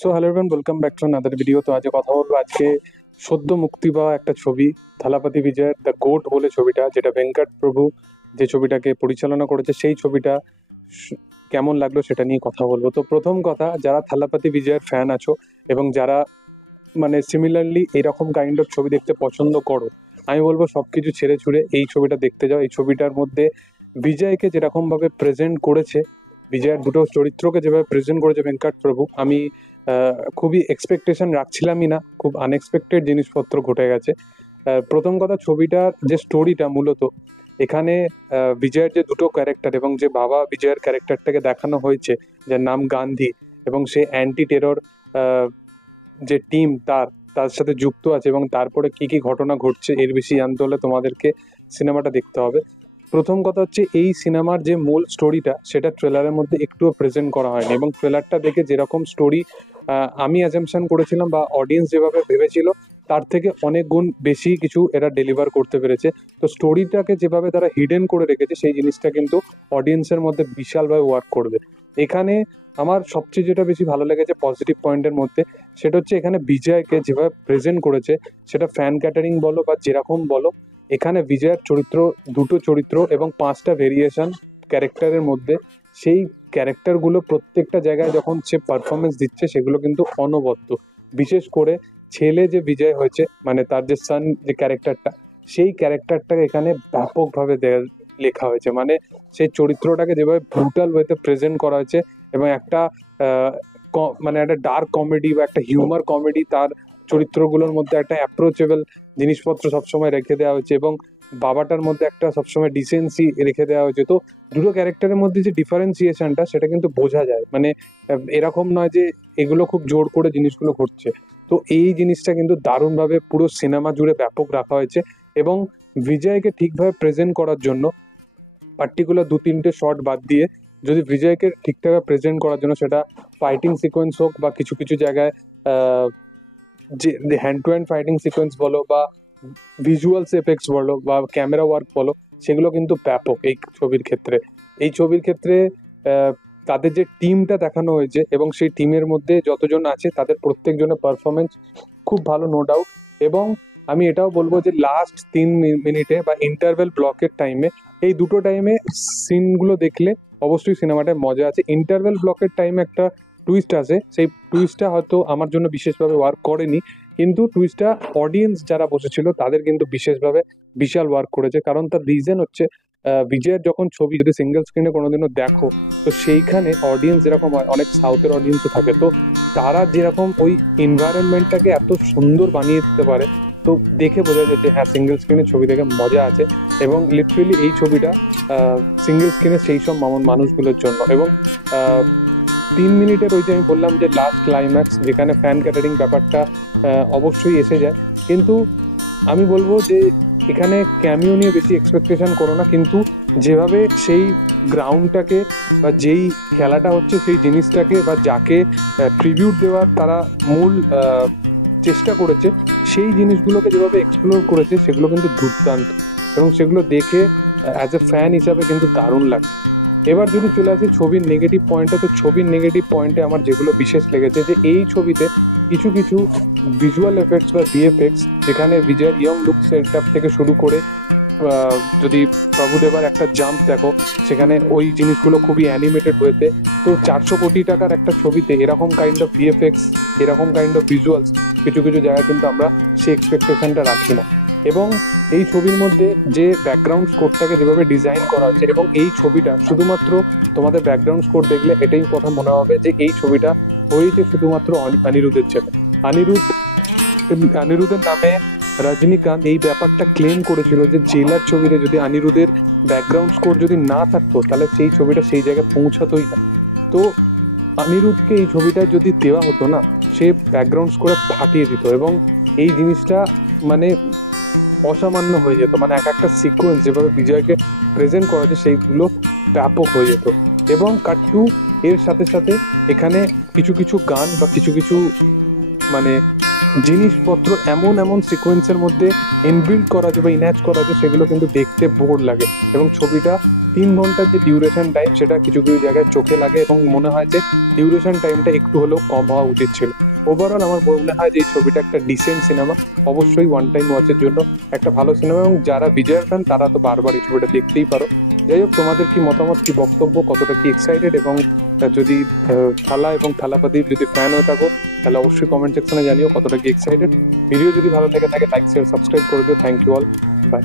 So hello everyone, welcome back to another video. তো আজকে কথা বলবো আজকে সদ্য মুক্তি পাওয়া একটা ছবি, থালাপতি বিজয়ের দ্য গোট বলে ছবিটা, যেটা ভেঙ্কট প্রভু যে ছবিটাকে পরিচালনা করেছে, সেই ছবিটা কেমন লাগলো সেটা নিয়ে কথা বলবো। তো প্রথম কথা, যারা থালাপতি বিজয়ের ফ্যান আছো এবং যারা মানে সিমিলারলি এরকম কাইন্ড অফ ছবি দেখতে পছন্দ করো, আমি বলবো সবকিছু ছেড়ে ছুড়ে এই ছবিটা দেখতে যাও। এই ছবিটার মধ্যে বিজয়কে যেরকম ভাবে প্রেজেন্ট করেছে, বিজয়ের দুটো চরিত্রকে যেভাবে প্রেজেন্ট করেছে ভেঙ্কট প্রভু, আমি খুবই এক্সপেকটেশন রাখছিলামই না। খুব আনএক্সপেক্টেড জিনিসপত্র ঘটে গেছে। প্রথম কথা, ছবিটার যে স্টোরিটা মূলত এখানে বিজয়ের যে দুটো ক্যারেক্টার এবং যে বাবা বিজয়ের ক্যারেক্টারটাকে দেখানো হয়েছে, যার নাম গান্ধী, এবং সে অ্যান্টি টেরর যে টিম তার তার সাথে যুক্ত আছে, এবং তারপরে কি কি ঘটনা ঘটছে এর বেশি জানতে হলে তোমাদেরকে সিনেমাটা দেখতে হবে। প্রথম কথা হচ্ছে, এই সিনেমার যে মূল স্টোরিটা সেটা ট্রেলারের মধ্যে একটুও প্রেজেন্ট করা হয়নি, এবং ট্রেলারটা দেখে যেরকম স্টোরি আমি অ্যাজাম্পশন করেছিলাম বা অডিয়েন্স যেভাবে ভেবেছিল, তার থেকে অনেক গুণ বেশি কিছু এরা ডেলিভার করতে পেরেছে। তো স্টোরিটাকে যেভাবে তারা হিডেন করে রেখেছে, সেই জিনিসটা কিন্তু অডিয়েন্সের মধ্যে বিশালভাবে ওয়ার্ক করবে। এখানে আমার সবচেয়ে যেটা বেশি ভালো লেগেছে পজিটিভ পয়েন্টের মধ্যে, সেটা হচ্ছে এখানে বিজয়কে যেভাবে প্রেজেন্ট করেছে, সেটা ফ্যান ক্যাটারিং বলো বা যেরকম বলো, এখানে বিজয়ের চরিত্র, দুটো চরিত্র এবং 5টা ভেরিয়েশন ক্যারেক্টারের মধ্যে, সেই ক্যারেক্টারগুলো প্রত্যেকটা জায়গায় যখন সে পারফরমেন্স দিচ্ছে, সেগুলো কিন্তু অনবদ্য। বিশেষ করে ছেলে যে বিজয় হয়েছে, মানে তার যে সান যে ক্যারেক্টারটা, সেই ক্যারেক্টারটাকে এখানে ব্যাপকভাবে লেখা হয়েছে। মানে সেই চরিত্রটাকে যেভাবে ব্রুটাল ওয়েতে প্রেজেন্ট করা হয়েছে, এবং একটা মানে একটা ডার্ক কমেডি বা একটা হিউমার কমেডি তার চরিত্রগুলোর মধ্যে একটা অ্যাপ্রোচেবল জিনিসপত্র সবসময় রেখে দেওয়া হয়েছে, এবং বাবাটার মধ্যে একটা সবসময় ডিসেন্সি রেখে দেওয়া হয়েছে। তো দুটো ক্যারেক্টারের মধ্যে যে ডিফারেন্সিয়েশনটা, সেটা কিন্তু বোঝা যায়। মানে এরকম নয় যে এগুলো খুব জোর করে জিনিসগুলো ঘটছে। তো এই জিনিসটা কিন্তু দারুণভাবে পুরো সিনেমা জুড়ে ব্যাপক রাখা হয়েছে, এবং বিজয়কে ঠিকভাবে প্রেজেন্ট করার জন্য পার্টিকুলার 2-3টে শট বাদ দিয়ে, যদি বিজয়কে ঠিকঠাক প্রেজেন্ট করার জন্য, সেটা ফাইটিং সিকোয়েন্স হোক বা কিছু কিছু জায়গায় যে hand to hand fighting sequence বলো বা ভিজুয়ালস এফেক্টস বলো বা ক্যামেরা ওয়ার্ক বলো, সেগুলো কিন্তু ব্যাপক এই ছবির ক্ষেত্রে। এই ছবির ক্ষেত্রে তাদের যে টিমটা দেখানো হয়েছে এবং সেই টিমের মধ্যে যতজন আছে, তাদের প্রত্যেকজনের পারফরমেন্স খুব ভালো, নো ডাউট। এবং আমি এটাও বলবো যে লাস্ট 3 মিনিটে বা ইন্টারভেল ব্লকের টাইমে, এই দুটো টাইমে সিনগুলো দেখলে অবশ্যই সিনেমাটায় মজা আছে। ইন্টারভেল ব্লকের টাইমে একটা টুইস্ট আছে, সেই টুইস্টটা হয়তো আমার জন্য বিশেষভাবে ওয়ার্ক করেনি, কিন্তু টুইস্টটা অডিয়েন্স যারা বসেছিল তাদের কিন্তু বিশেষভাবে বিশাল ওয়ার্ক করেছে। কারণ তার রিজন হচ্ছে, বিজয়ের যখন ছবি যদি সিঙ্গেল স্ক্রিনে কোনোদিনও দেখো, তো সেইখানে অডিয়েন্স যেরকম হয়, অনেক সাউথের অডিয়েন্সও থাকে, তো তারা যেরকম ওই এনভায়রনমেন্টটাকে এত সুন্দর বানিয়ে দিতে পারে, তো দেখে বোঝা যায় যে হ্যাঁ, সিঙ্গেল স্ক্রিনে ছবি দেখে মজা আছে। এবং লিটারেলি এই ছবিটা সিঙ্গেল স্ক্রিনে সেই সব মানুষগুলোর জন্য। এবং 3 মিনিটের ওই যে আমি বললাম যে লাস্ট ক্লাইম্যাক্স, যেখানে ফ্যান ক্যাটারিং ব্যাপারটা অবশ্যই এসে যায়, কিন্তু আমি বলবো যে এখানে ক্যামিও নিয়ে বেশি এক্সপেকটেশন করো না। কিন্তু যেভাবে সেই গ্রাউন্ডটাকে বা যেই খেলাটা হচ্ছে, সেই জিনিসটাকে বা যাকে ট্রিবিউট দেওয়ার তারা মূল চেষ্টা করেছে, সেই জিনিসগুলোকে যেভাবে এক্সপ্লোর করেছে, সেগুলো কিন্তু দুর্দান্ত, এবং সেগুলো দেখে অ্যাজ এ ফ্যান হিসাবে কিন্তু দারুণ লাগে। এবার যদি চলে আসি ছবির নেগেটিভ পয়েন্টে, তো ছবির নেগেটিভ পয়েন্টে আমার যেগুলো বিশেষ লেগেছে, যে এই ছবিতে কিছু কিছু ভিজুয়াল এফেক্টস বা ভিএফএক্স, যেখানে বিজয়ের ইয়ং লুক সেটআপ থেকে শুরু করে যদি প্রভুদেবার একটা জাম্প দেখো, সেখানে ওই জিনিসগুলো খুবই অ্যানিমেটেড হয়েছে। তো 400 কোটি টাকার একটা ছবিতে এরকম কাইন্ড অফ ভিএফএক্স, এরকম কাইন্ড অফ ভিজুয়ালস কিছু কিছু জায়গায় কিন্তু আমরা সেই এক্সপেকটেশনটা রাখি না। এবং এই ছবির মধ্যে যে ব্যাকগ্রাউন্ড স্কোরটাকে যেভাবে ডিজাইন করা হচ্ছে, এবং এই ছবিটা শুধুমাত্র তোমাদের ব্যাকগ্রাউন্ড স্কোর দেখলে এটাই কথা মনে হবে যে এই ছবিটা হয়েছে শুধুমাত্র অনিরুদ্ধের জন্য। অনিরুদ্ধের নামে রজনীকান্ত এই ব্যাপারটা ক্লেম করেছিল যে জেলার ছবিতে যদি অনিরুদ্ধের ব্যাকগ্রাউন্ড স্কোর যদি না থাকতো, তাহলে সেই ছবিটা সেই জায়গায় পৌঁছাতোই না। তো অনিরুদ্ধকে এই ছবিটা যদি দেওয়া হতো না, সে ব্যাকগ্রাউন্ড স্কোরে ফাটিয়ে দিত, এবং এই জিনিসটা মানে অসামান্য হয়ে যেত। মানে এক একটা সিকোয়েন্স যেভাবে বিজয়কে প্রেজেন্ট করা হয়েছে, সেইগুলো ব্যাপক হয়ে যেত। এবং কাট টু এর সাথে সাথে এখানে কিছু কিছু গান বা কিছু কিছু মানে জিনিসপত্র এমন এমন সিকোয়েন্সের মধ্যে ইনবিল্ড করা আছে বা ইনহ্যাচ করা আছে, সেগুলো কিন্তু দেখতে বোর লাগে। এবং ছবিটা 3 ঘন্টার যে ডিউরেশন টাইম, সেটা কিছু কিছু জায়গায় চোখে লাগে এবং মনে হয় যে ডিউরেশন টাইমটা একটু হলেও কম হওয়া উচিত ছিল। ওভারঅল আমার মনে হয় যে এই ছবিটা একটা ডিসেন্ট সিনেমা, অবশ্যই ওয়ান টাইম ওয়াচের জন্য একটা ভালো সিনেমা। এবং যারা বিজয়ের ফ্যান তারা তো বারবার এই ছবিটা দেখতেই পারো। যাই হোক, তোমাদের কি মতামত, কি বক্তব্য, কতটা কি এক্সাইটেড, এবং যদি থালা এবং থালাপতির যদি ফ্যান হয়ে থাকো তাহলে অবশ্যই কমেন্ট সেকশনে জানিও কতটা কি এক্সাইটেড। ভিডিও যদি ভালো লেগে থাকে লাইক শেয়ার সাবস্ক্রাইব করে দিও। Thank you all, by.